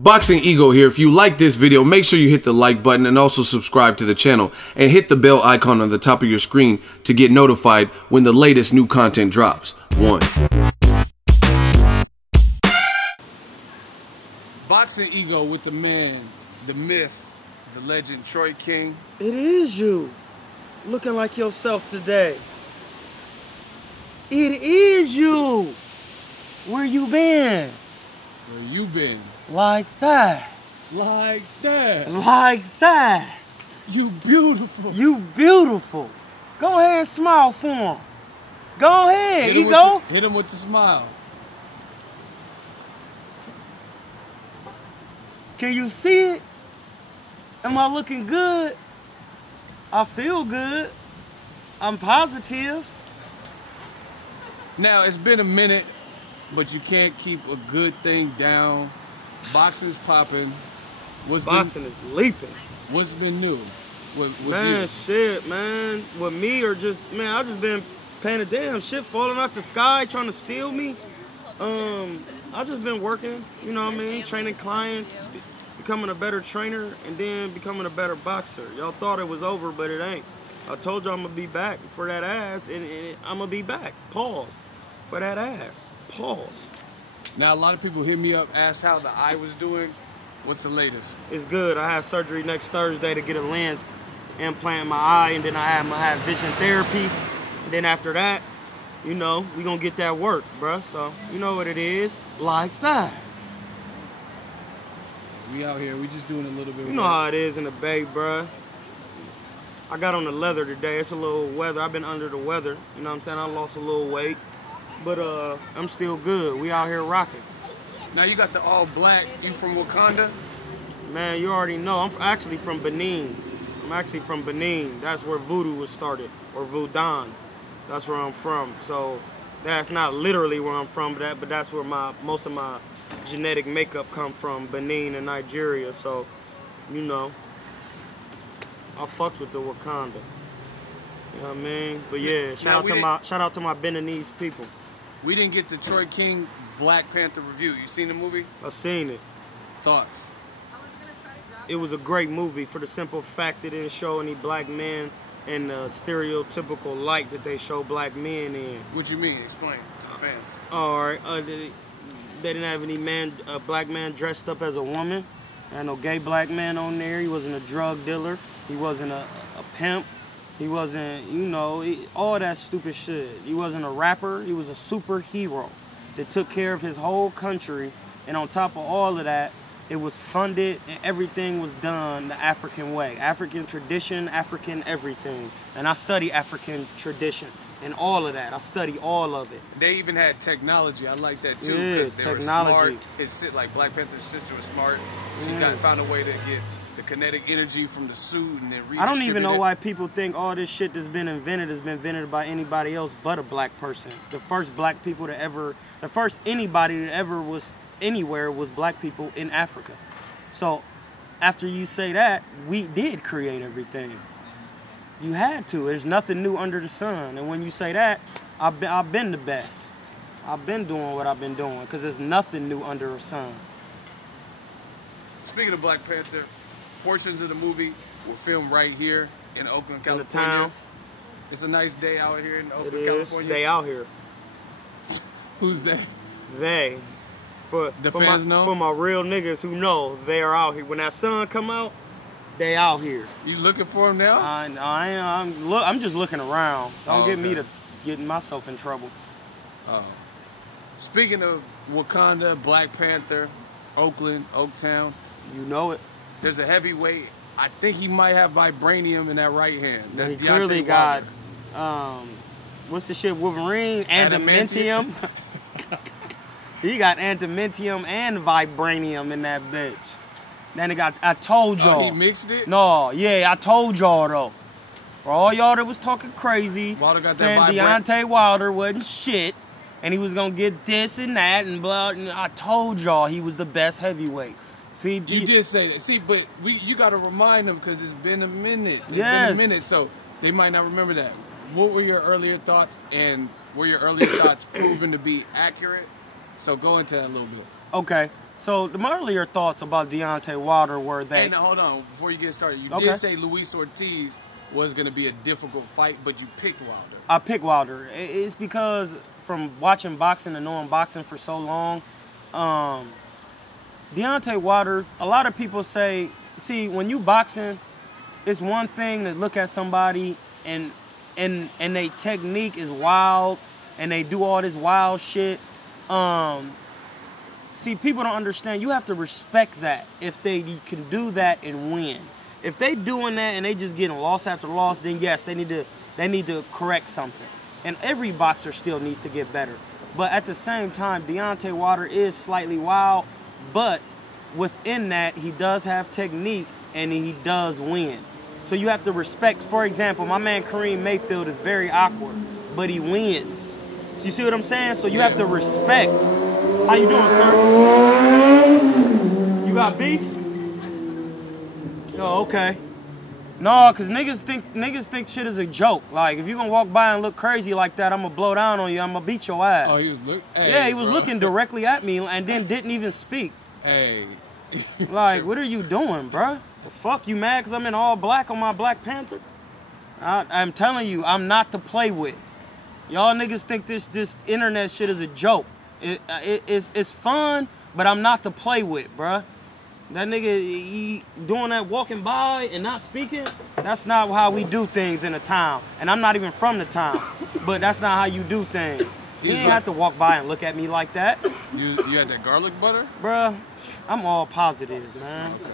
Boxingego here. If you like this video, make sure you hit the like button and also subscribe to the channel and hit the bell icon on the top of your screen to get notified when the latest new content drops. Boxingego with the man, the myth, the legend, Troy King. It is you, looking like yourself today. It is you. Where you been? Where you been? Like that. Like that. Like that. You beautiful. You beautiful. Go ahead and smile for him. Go ahead, Ego. Hit him with the smile. Can you see it? Am I looking good? I feel good. I'm positive. Now, it's been a minute, but you can't keep a good thing down. Boxing's popping. Boxing is leaping. What's been new? Man, you? shit, man. With me or just, man, I just been paying a damn shit falling out the sky trying to steal me. I just been working, you know what I mean, training clients, becoming a better trainer, and then becoming a better boxer. Y'all thought it was over, but it ain't. I told y'all I'm gonna be back for that ass, and I'm gonna be back. Pause. For that ass. Pause. Now, a lot of people hit me up, ask how the eye was doing. What's the latest? It's good. I have surgery next Thursday to get a lens implant in my eye, and then I have vision therapy. And then after that, you know, we gonna get that work, bruh. So, you know what it is. Like that. We out here, we just doing a little bit of You know how it is in the Bay, bruh. I got on the leather today. It's a little weather. I've been under the weather. You know what I'm saying? I lost a little weight. But I'm still good. We out here rocking. Now you got the all black. You from Wakanda? Man, you already know. I'm actually from Benin. I'm actually from Benin. That's where voodoo was started, or voodoo. That's where I'm from. So that's not literally where I'm from, but that's where most of my genetic makeup come from, Benin and Nigeria. So, you know, I fucks with the Wakanda. You know what I mean? But yeah, shout out to my Beninese people. We didn't get the Troy King Black Panther review. You seen the movie? I've seen it. Thoughts? It was a great movie for the simple fact that it didn't show any black men in the stereotypical light that they show black men in. What you mean? Explain to the fans. Alright, they didn't have any black man dressed up as a woman. There had no gay black man on there. He wasn't a drug dealer. He wasn't a pimp. He wasn't, you know, all that stupid shit. He wasn't a rapper. He was a superhero that took care of his whole country. And on top of all of that, it was funded and everything was done the African way. African tradition, African everything. And I study African tradition and all of that. I study all of it. They even had technology. I like that too. Yeah, they technology. Were smart. Like Black Panther's sister was smart. She found a way to get the kinetic energy from the suit and then redistribute. I don't even know why people think all this shit that's been invented has been invented by anybody else but a black person. The first black people to ever, the first anybody that ever was anywhere was black people in Africa. So after you say that, we did create everything. You had to. There's nothing new under the sun. And when you say that, I've been the best. I've been doing what I've been doing because there's nothing new under the sun. Speaking of Black Panther, portions of the movie were filmed right here in Oakland, California. In the town. It's a nice day out here in Oakland, it is. California. They out here. Who's they? They. For my real niggas who know, they are out here. When that sun come out, they out here. You looking for them now? I'm just looking around. Don't get me to getting myself in trouble. Speaking of Wakanda, Black Panther, Oakland, Oaktown. You know it. There's a heavyweight. I think he might have vibranium in that right hand. That's he clearly got, what's the shit, Wolverine? Adamantium. He got adamantium and vibranium in that bitch. Then I told y'all. He mixed it? No, yeah, I told y'all though. For all y'all that was talking crazy, saying Deontay Wilder wasn't shit, and he was gonna get this and that and blah, and I told y'all he was the best heavyweight. See, you did say that. See, but you got to remind them because it's been a minute. It's been a minute, so they might not remember that. What were your earlier thoughts, and were your earlier thoughts proven to be accurate? So go into that a little bit. Okay. So my earlier thoughts about Deontay Wilder were that... And hold on, before you get started, you Okay. did say Luis Ortiz was going to be a difficult fight, but you picked Wilder. I picked Wilder. It's because from watching boxing and knowing boxing for so long, Deontay Wilder, a lot of people say, see, when you boxing, it's one thing to look at somebody and their technique is wild and they do all this wild shit. See, people don't understand. You have to respect that if they can do that and win. If they doing that and they just getting loss after loss, then yes, they need to correct something. And every boxer still needs to get better. But at the same time, Deontay Wilder is slightly wild, but within that, he does have technique and he does win. So you have to respect. For example, my man Kareem Mayfield is very awkward, but he wins. So you see what I'm saying? So you have to respect. How you doing, sir? You got beef? Oh, okay. No, cause niggas think shit is a joke. Like if you gonna walk by and look crazy like that, I'm gonna blow down on you. I'm gonna beat your ass. Oh, he was looking. Hey, yeah, he was looking directly at me and then didn't even speak. Hey. Like, what are you doing, bruh? The fuck, you mad cause I'm in all black on my Black Panther? I'm telling you, I'm not to play with. Y'all niggas think this internet shit is a joke. It's fun, but I'm not to play with, bruh. That nigga, he doing that walking by and not speaking, that's not how we do things in the town. And I'm not even from the town, but that's not how you do things. You ain't have to walk by and look at me like that. You had that garlic butter? Bruh, I'm all positive, man. Okay.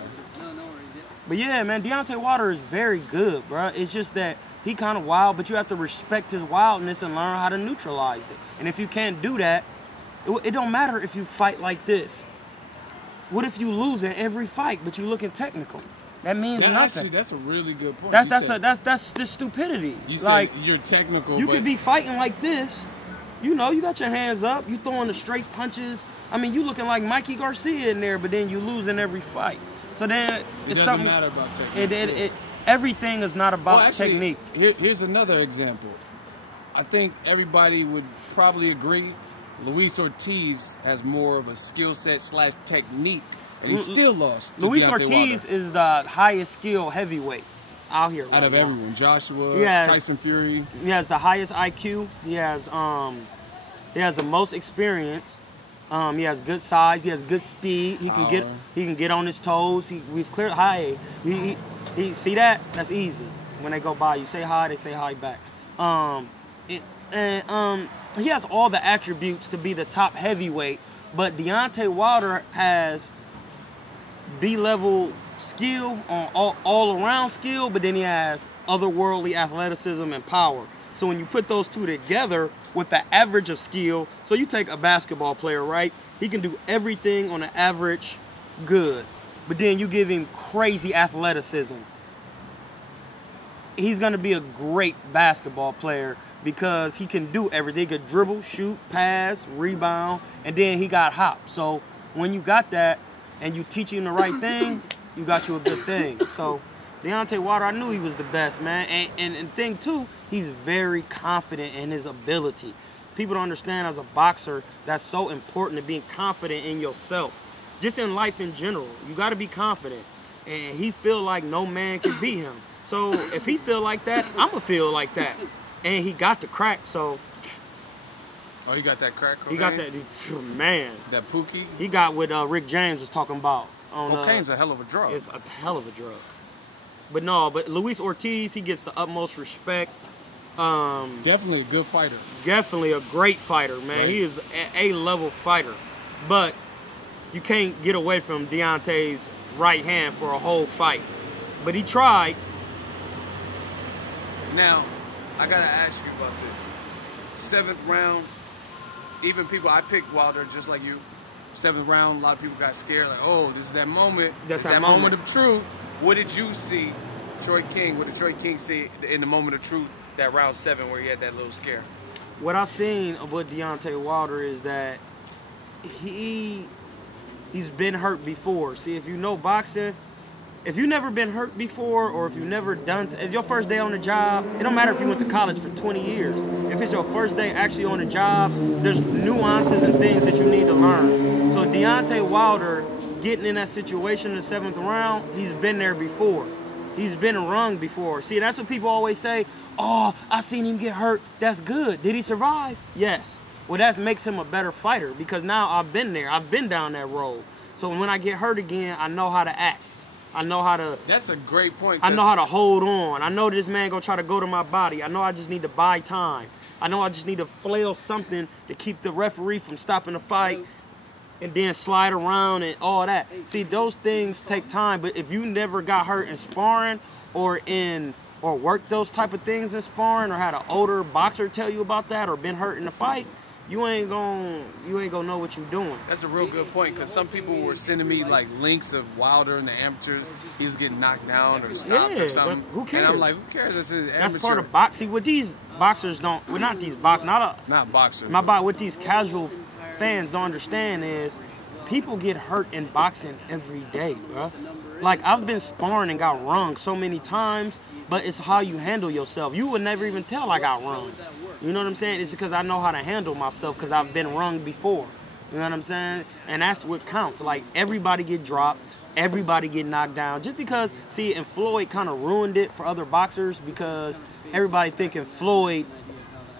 But yeah, man, Deontay Wilder is very good, bruh. It's just that he kind of wild, but you have to respect his wildness and learn how to neutralize it. And if you can't do that, it don't matter if you fight like this. What if you lose in every fight, but you looking technical? That means nothing. Actually, that's a really good point. That's just stupidity. You like, said you're technical. You but could be fighting like this. You know, you got your hands up. You throwing the straight punches. I mean, you looking like Mikey Garcia in there, but then you lose in every fight. So then it doesn't matter about technique. Everything is not about technique. Here's another example. I think everybody would probably agree. Luis Ortiz has more of a skill set / technique, and he still lost to Luis Deontay Ortiz Wilder. is the highest skill heavyweight out here. Out of everyone, Joshua, Tyson Fury. He has the highest IQ. He has the most experience. He has good size. He has good speed. He can get on his toes. We've cleared hi. He see that? That's easy. When they go by, you say hi, they say hi back. He has all the attributes to be the top heavyweight, but Deontay Wilder has B-level skill, all-around skill, but then he has otherworldly athleticism and power. So when you put those two together with the average of skill, so you take a basketball player, right? He can do everything on an average good, but then you give him crazy athleticism. He's gonna be a great basketball player because he can do everything. He could dribble, shoot, pass, rebound, and then he got hop. So when you got that and you teach him the right thing, you got you a good thing. So Deontay Wilder, I knew he was the best, man. And thing too, he's very confident in his ability. People don't understand as a boxer, that's so important to being confident in yourself. Just in life in general, you gotta be confident. And he feel like no man can beat him. So if he feel like that, I'ma feel like that. And he got the crack, so. Oh, he got that crack? He got that, man. That Pookie? He got what Rick James was talking about. Cocaine's a hell of a drug. It's a hell of a drug. But no, but Luis Ortiz, he gets the utmost respect. Definitely a good fighter. Definitely a great fighter, man. Right. He is a A-level fighter. But you can't get away from Deontay's right hand for a whole fight. But he tried. Now, I gotta ask you about this. 7th round, even people, I picked Wilder just like you. 7th round, a lot of people got scared, like, oh, this is that moment. That's that moment of truth. What did you see, Troy King, what did Troy King see in the moment of truth, that round 7 where he had that little scare? What I've seen with Deontay Wilder is that he's been hurt before. See, if you know boxing, if you've never been hurt before, or if you've never done, if your first day on the job, it don't matter if you went to college for 20 years. If it's your first day actually on the job, there's nuances and things that you need to learn. So Deontay Wilder getting in that situation in the 7th round, he's been there before. He's been rung before. See, that's what people always say, oh, I seen him get hurt. That's good. Did he survive? Yes. Well, that makes him a better fighter because now I've been there. I've been down that road. So when I get hurt again, I know how to act. I know how to... That's a great point. I know how to hold on. I know this man gonna try to go to my body. I know I just need to buy time. I know I just need to flail something to keep the referee from stopping the fight and then slide around and all that. See, those things take time, but if you never got hurt in sparring or worked those type of things in sparring or had an older boxer tell you about that or been hurt in the fight, you ain't gonna know what you're doing. That's a real good point because some people were sending me like links of Wilder and the amateurs. He was getting knocked down or stopped or something. But who cares? And I'm like, who cares? This is amateur. That's part of boxing. What these boxers don't, well, not these not boxers. What these casual fans don't understand is people get hurt in boxing every day, bro. Like, I've been sparring and got rung so many times, but it's how you handle yourself. You would never even tell I got rung. You know what I'm saying? It's because I know how to handle myself because I've been rung before. You know what I'm saying? And that's what counts. Like, everybody get dropped. Everybody get knocked down. Just because, see, and Floyd kind of ruined it for other boxers because everybody thinking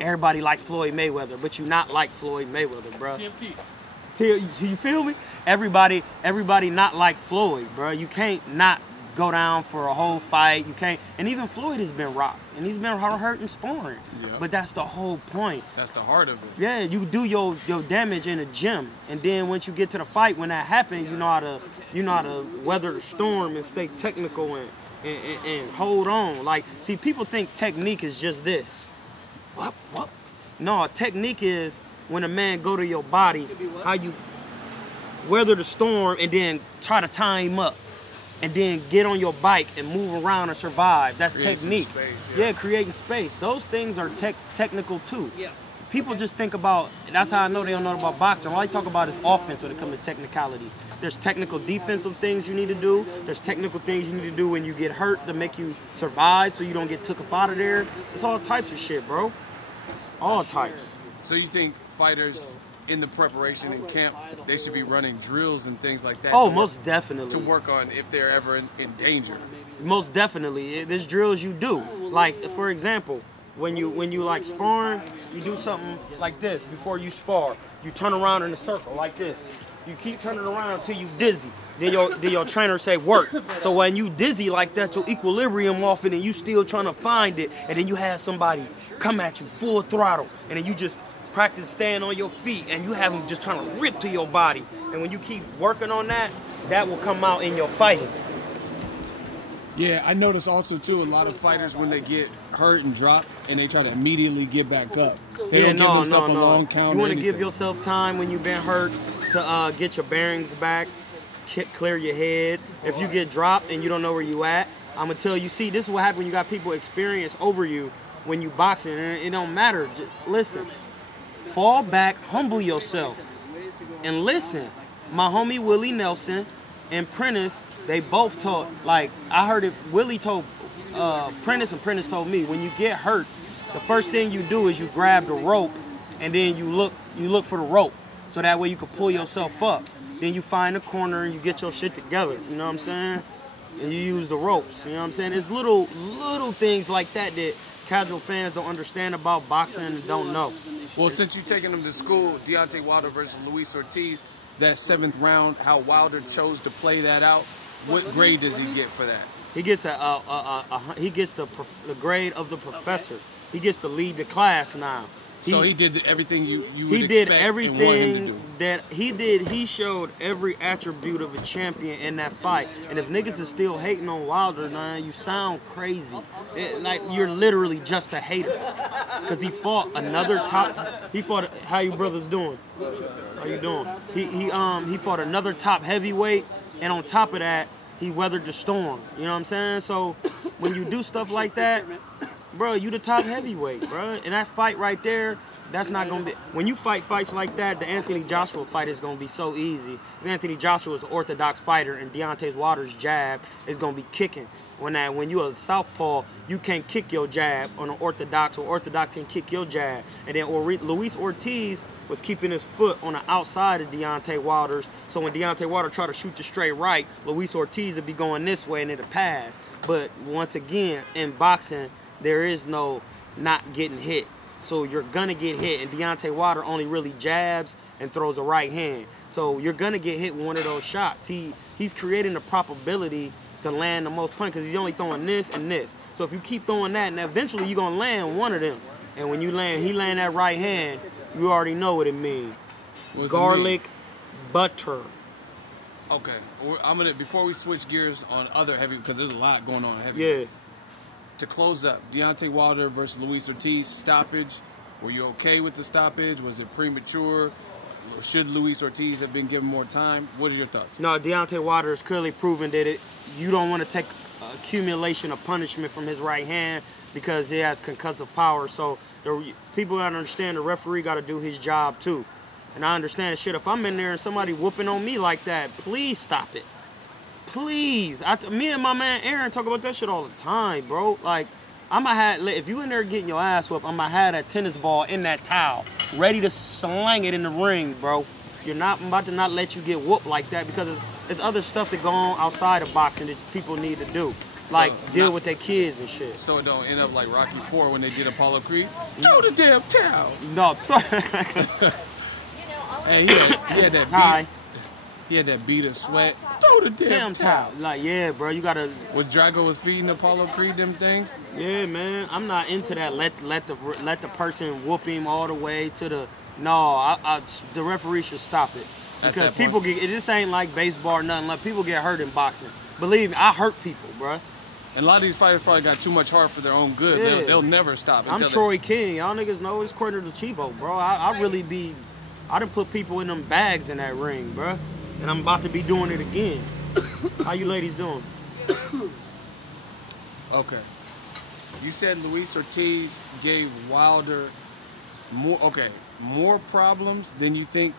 everybody like Floyd Mayweather, but you not like Floyd Mayweather, bro. You feel me? Everybody not like Floyd, bro. You can't not go down for a whole fight. You can't. And even Floyd has been rocked, and he's been hurt and sparring. Yep. But that's the whole point. That's the heart of it. Yeah, you do your damage in the gym, and then once you get to the fight, when that happens, you know how to weather the storm and stay technical and hold on. Like, see, people think technique is just this. What? No, technique is when a man go to your body, how you weather the storm and then try to tie him up and then get on your bike and move around and survive. That's technique. Space, yeah, creating space. Those things are technical too. Yeah. People just think about, that's how I know they don't know about boxing. All I talk about is offense when it comes to technicalities. There's technical defensive things you need to do. There's technical things you need to do when you get hurt to make you survive so you don't get took up out of there. It's all types of shit, bro. All types. So you think fighters in the preparation in camp, they should be running drills and things like that? Oh, most definitely. To work on if they're ever in danger. Most definitely. There's drills you do. Like, for example, when you like sparring, you do something like this before you spar. You turn around in a circle like this. You keep turning around until you dizzy. Then your trainer say work. So when you dizzy like that, your equilibrium off it and you still trying to find it, and then you have somebody come at you full throttle, and then you just practice staying on your feet, and you have them just trying to rip to your body. And when you keep working on that, that will come out in your fighting. Yeah, I notice also too, a lot of fighters when they get hurt and drop, and they try to immediately get back up. They don't give themselves a long count. You want to give yourself time when you've been hurt to get your bearings back, clear your head. If you get dropped and you don't know where you at, I'm gonna tell you. See, this is what happens when you got people experience over you when you boxing, and it don't matter. Just listen, fall back, humble yourself, and listen. My homie Willie Nelson and Prentice, they both taught. Like, I heard it. Willie told Prentice, and Prentice told me, when you get hurt, the first thing you do is you grab the rope, and then you look for the rope, so that way you can pull yourself up. Then you find a corner and you get your shit together. You know what I'm saying? And you use the ropes. You know what I'm saying? It's little things like that that casual fans don't understand about boxing and don't know. Well, since you're taking them to school, Deontay Wilder versus Luis Ortiz, that 7th round, how Wilder chose to play that out, what grade does he get for that? He gets the grade of the professor. He gets to lead the class now. So he did everything you would he did expect everything and want him to do. That he did. He showed every attribute of a champion in that fight. And if niggas is still hating on Wilder, man, you sound crazy. Like, you're literally just a hater. Because he fought another top. He fought. How you brothers doing? How you doing? He fought another top heavyweight, and on top of that, he weathered the storm. You know what I'm saying? So when you do stuff like that, bro, you the top heavyweight, bro. And that fight right there, that's not gonna be. When you fight fights like that, the Anthony Joshua fight is gonna be so easy. Because Anthony Joshua is an orthodox fighter, and Deontay Wilder's jab is gonna be kicking. When you a southpaw, you can't kick your jab on an orthodox, or orthodox can kick your jab. And then Luis Ortiz was keeping his foot on the outside of Deontay Wilder's. So when Deontay Wilder tried to shoot the straight right, Luis Ortiz would be going this way and it'll pass. But once again, in boxing, there is no not getting hit. So you're gonna get hit, and Deontay Wilder only really jabs and throws a right hand. So you're gonna get hit with one of those shots. He's creating the probability to land the most punch because he's only throwing this and this. So if you keep throwing that, and eventually you're gonna land one of them. And when he land that right hand, you already know what it means. Garlic butter. Okay, before we switch gears on other heavy, because there's a lot going on heavy. Yeah. To close up, Deontay Wilder versus Luis Ortiz stoppage. Were you okay with the stoppage? Was it premature? Should Luis Ortiz have been given more time? What are your thoughts? No, Deontay Wilder has clearly proven that you don't want to take accumulation of punishment from his right hand because he has concussive power. So people gotta understand the referee got to do his job too. And I understand shit. If I'm in there and somebody whooping on me like that, please stop it. Please. Me and my man Aaron talk about that shit all the time, bro. Like, if you in there getting your ass whooped, I'm gonna have that tennis ball in that towel, ready to slang it in the ring, bro. I'm about to not let you get whooped like that because there's other stuff that go on outside of boxing that people need to do. Like, deal with their kids and shit. So it don't end up like Rocky IV when they did Apollo Creed? Throw the damn towel! No. Hey, he had that beat. Hi. He had that beat of sweat. Throw the damn towel. Like, yeah, bro, you gotta. When Drago was feeding Apollo Creed them things? Yeah, man, I'm not into that. Let the person whoop him all the way to the. No, the referee should stop it because people get. It just ain't like baseball or nothing. Like, people get hurt in boxing. Believe me, I hurt people, bro. And a lot of these fighters probably got too much heart for their own good. Yeah. They'll never stop. I'm Troy King. Y'all niggas know it's quarter to Chivo, bro. I done put people in them bags in that ring, bro. And I'm about to be doing it again. How you ladies doing? Okay. You said Luis Ortiz gave Wilder more problems than you think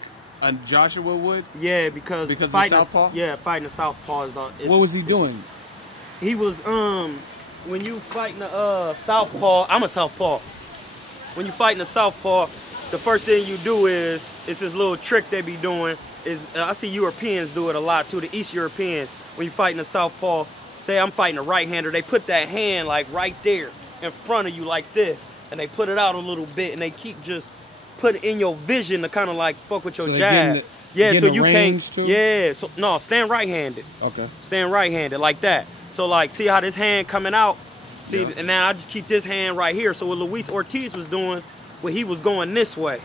Joshua would? Yeah, because fighting the southpaw? Yeah, fighting the southpaw is what was he doing? He was when you fighting the southpaw, I'm a southpaw. When you fighting the southpaw, the first thing you do is it's this little trick they be doing. I see Europeans do it a lot too, the East Europeans. When you fighting the southpaw, say I'm fighting a right-hander, they put that hand like right there in front of you like this, and they put it out a little bit, and they keep just put it in your vision to kind of like fuck with your jab. So you can't. Too? Yeah, so no, stand right-handed. Okay. Stand right-handed like that. So like, see how this hand coming out? See, yeah. And now I just keep this hand right here. So what Luis Ortiz was doing, he was going this way.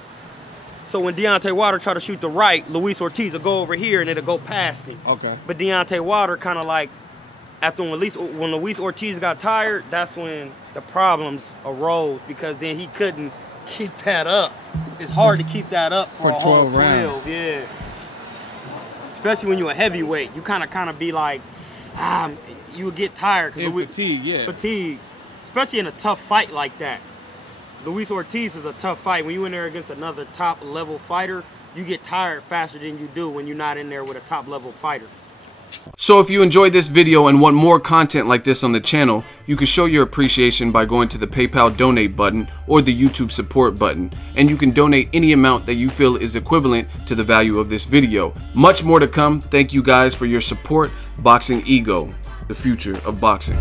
So when Deontay Wilder tried to shoot the right, Luis Ortiz will go over here and it'll go past him. Okay. But Deontay Wilder kind of like, after when Luis Ortiz got tired, that's when the problems arose because then he couldn't keep that up. It's hard to keep that up for a whole 12, yeah. Especially when you're a heavyweight, you kind of be like, you would get tired. Fatigue, yeah. Fatigue, especially in a tough fight like that. Luis Ortiz is a tough fight. When you're in there against another top-level fighter, you get tired faster than you do when you're not in there with a top-level fighter. So if you enjoyed this video and want more content like this on the channel, you can show your appreciation by going to the PayPal donate button or the YouTube support button, and you can donate any amount that you feel is equivalent to the value of this video. Much more to come. Thank you guys for your support. Boxingego, the future of boxing.